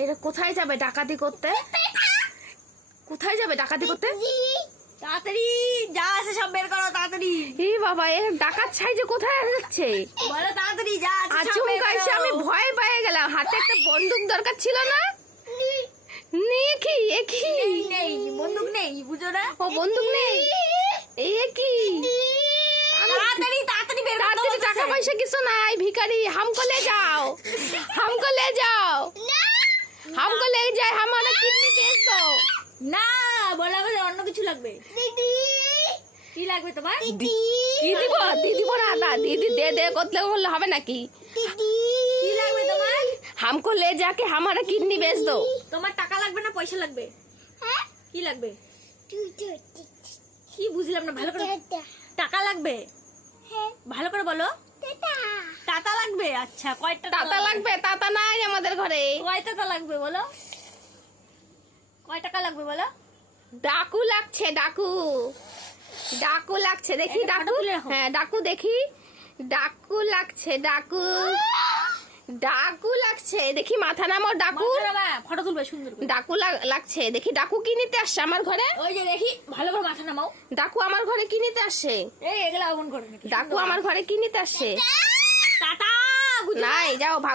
এটা কোথায় যাবে ডাকাতি করতে? কোথায় যাবে ডাকাতি করতে? তাড়াতাড়ি যা আছে সব বের করো তাড়াতাড়ি। এই বাবা, এ ডাকাত সাইজে কোথায় যাচ্ছে? বলো তাড়াতাড়ি যা আছে সব বের আচমকা এসে করো। আমি ভয় পেয়ে গেলাম। হাতে একটা বন্দুক দরকার ছিল না? নিয়ে কি এ কি? নেই বন্দুক নেই বুঝো না। ও বন্দুক নেই, এ কি? তাড়াতাড়ি তাড়াতাড়ি বের করো। তাড়াতাড়ি, টাকা পয়সা কিছু নাই, ভিখারি। हमको ले जाओ, हमको ले जाओ, हमको ले जाए, हमारा किडनी बेच दो। না বলো আমাদের অন্য কিছু লাগবে। কি লাগবে তোমার? কি দিব? দিব না, দিদি দে দে করতে বললে হবে নাকি? কি লাগবে তোমার? हमको ले जाके हमारा किडनी बेच दो। তোমার টাকা লাগবে না পয়সা লাগবে? কি লাগবে? কি বুঝলাম না ভালো করে। টাকা লাগবে? ভালো করে বলো। টাকা লাগবে? আচ্ছা কয়টা তাতা লাগবে? তাতা নাই আমাদের ঘরে। কয় টাকা লাগবে বলো? কয় টাকা লাগবে বলো? ডাকু লাগছে, ডাকু, ডাকু লাগছে। দেখি একটা ডাকু, ফটো তুলে রাখো। হ্যাঁ ডাকু দেখি। ডাকু লাগছে, ডাকু, ডাকু লাগছে। দেখি মাথা নামাও ডাকু। ফটো তুলবে সুন্দর করে। ডাকু লাগছে। দেখি ডাকু কি নিতে আসছে আমার ঘরে? ওই যে দেখি ভালো করে মাথা নামাও। ডাকু আমার ঘরে কি নিতে আসছে? এই এগুলা অমন করে নাকি? ডাকু আমার ঘরে কি নিতে আসছে? টাটা বুঝো না? নাই, যাও ভাগ।